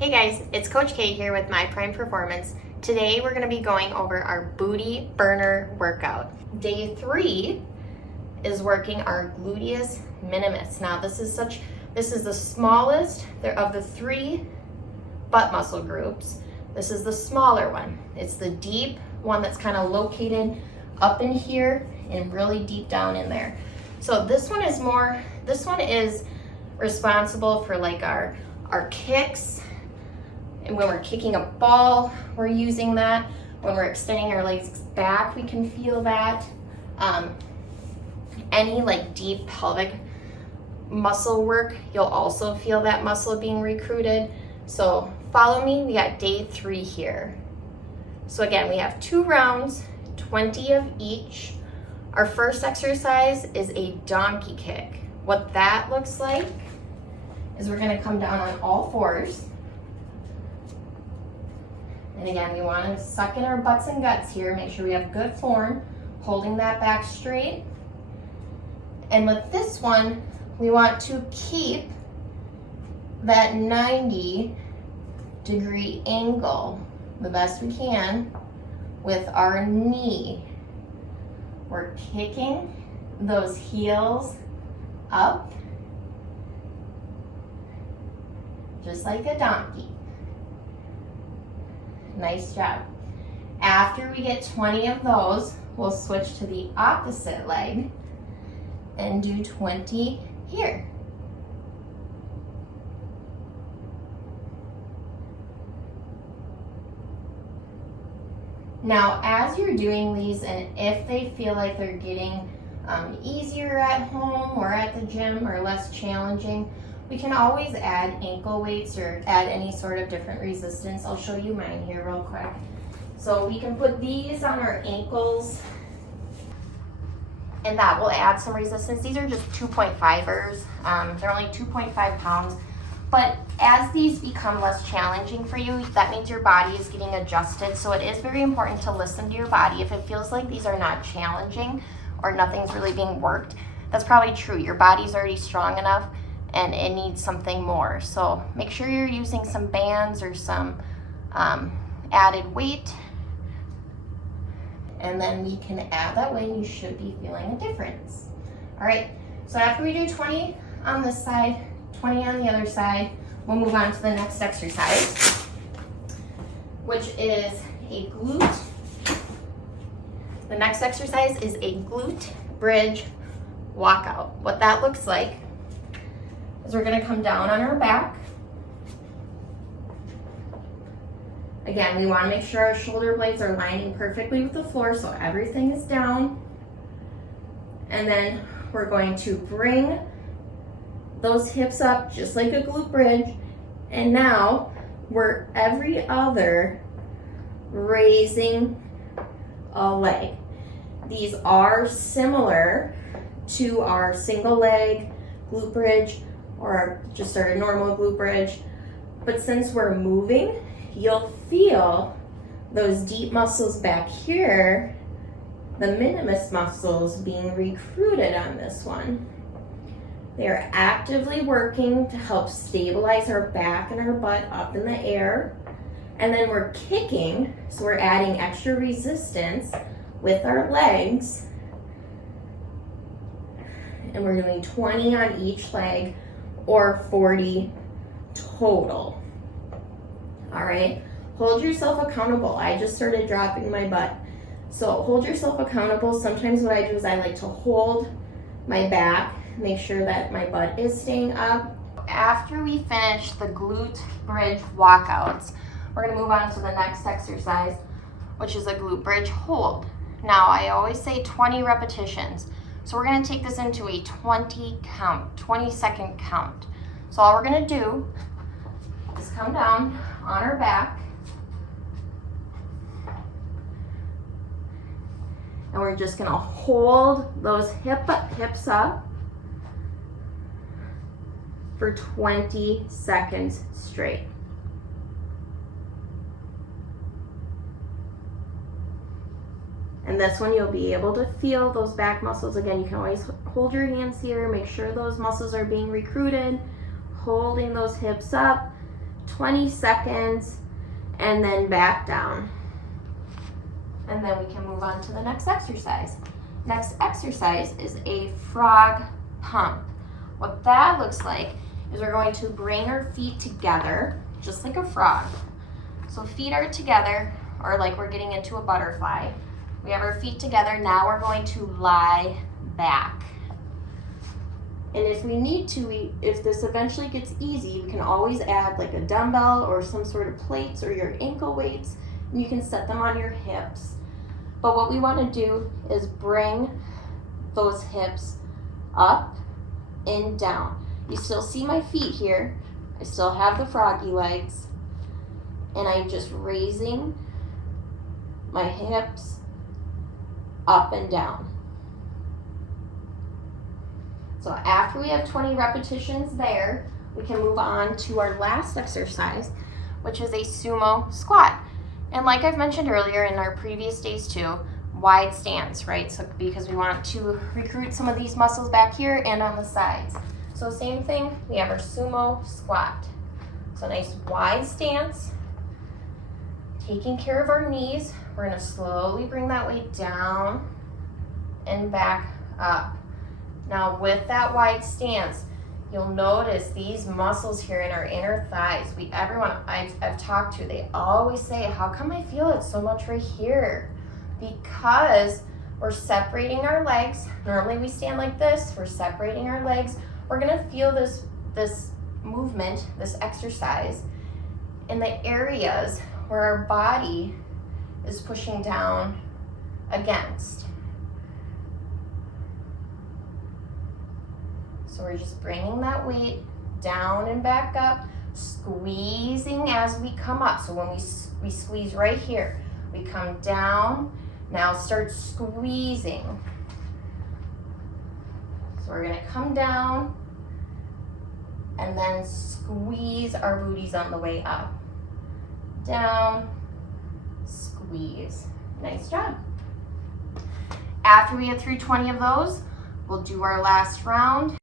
Hey guys, it's Coach K here with My Prime Performance. Today we're going to be going over our booty burner workout. Day 3 is working our Gluteus Minimus. Now this is the smallest of the 3 butt muscle groups. This is the smaller one. It's the deep one that's kind of located up in here and really deep down in there. So this one is responsible for like our kicks. And when we're kicking a ball, we're using that. When we're extending our legs back, we can feel that. Any like deep pelvic muscle work, you'll also feel that muscle being recruited. So follow me, we got day 3 here. So again, we have 2 rounds, 20 of each. Our first exercise is a donkey kick. What that looks like is we're gonna come down on all 4s. And again, we want to suck in our butts and guts here, make sure we have good form, holding that back straight. And with this one, we want to keep that 90-degree angle the best we can with our knee. We're kicking those heels up, just like a donkey. Nice job. After we get 20 of those, we'll switch to the opposite leg and do 20 here. Now, as you're doing these, and if they feel like they're getting easier at home or at the gym or less challenging, we can always add ankle weights or add any sort of different resistance. I'll show you mine here real quick. So we can put these on our ankles and that will add some resistance. These are just 2.5ers. They're only 2.5 pounds. But as these become less challenging for you, that means your body is getting adjusted. So it is very important to listen to your body. If it feels like these are not challenging or nothing's really being worked, that's probably true. Your body's already strong enough and it needs something more. So make sure you're using some bands or some added weight, and then we can add that way and you should be feeling a difference. All right, so after we do 20 on this side, 20 on the other side, we'll move on to the next exercise, which is a glute. The next exercise is a glute bridge walkout. What that looks like is we're gonna come down on our back. Again, we wanna make sure our shoulder blades are lining perfectly with the floor so everything is down. And then we're going to bring those hips up just like a glute bridge. And now we're every other raising a leg. These are similar to our single leg glute bridge or just our normal glute bridge. But since we're moving, you'll feel those deep muscles back here, the minimus muscles being recruited on this one. They are actively working to help stabilize our back and our butt up in the air. And then we're kicking, so we're adding extra resistance with our legs. And we're doing 20 on each leg, or 40 total. All right, hold yourself accountable. I just started dropping my butt. So hold yourself accountable. Sometimes what I do is I like to hold my back, make sure that my butt is staying up. After we finish the glute bridge walkouts, we're gonna move on to the next exercise, which is a glute bridge hold. Now, I always say 20 repetitions. So we're gonna take this into a 20-second count. So all we're gonna do is come down on our back, and we're just gonna hold those hips up for 20 seconds straight. And this one you'll be able to feel those back muscles. Again, you can always hold your hands here, make sure those muscles are being recruited, holding those hips up, 20 seconds, and then back down. And then we can move on to the next exercise. Next exercise is a frog pump. What that looks like is we're going to bring our feet together, just like a frog. So feet are together, or like we're getting into a butterfly. We have our feet together. Now we're going to lie back. And if we need to, if this eventually gets easy, we can always add like a dumbbell or some sort of plates or your ankle weights, and you can set them on your hips. But what we want to do is bring those hips up and down. You still see my feet here. I still have the froggy legs. And I'm just raising my hips up and down. So after we have 20 repetitions there, we can move on to our last exercise, which is a sumo squat. And like I've mentioned earlier in our previous days too, wide stance, right? So because we want to recruit some of these muscles back here and on the sides. So same thing, we have our sumo squat. So nice wide stance, taking care of our knees. We're gonna slowly bring that weight down and back up. Now with that wide stance, you'll notice these muscles here in our inner thighs. Everyone I've talked to, they always say, how come I feel it so much right here? Because we're separating our legs. Normally we stand like this, we're separating our legs. We're gonna feel this movement, this exercise, in the areas where our body is pushing down against. So we're just bringing that weight down and back up, squeezing as we come up. So when we squeeze right here, we come down, now start squeezing. So we're gonna come down and then squeeze our booties on the way up. Down, squeeze. Nice job. After we get through 20 of those, we'll do our last round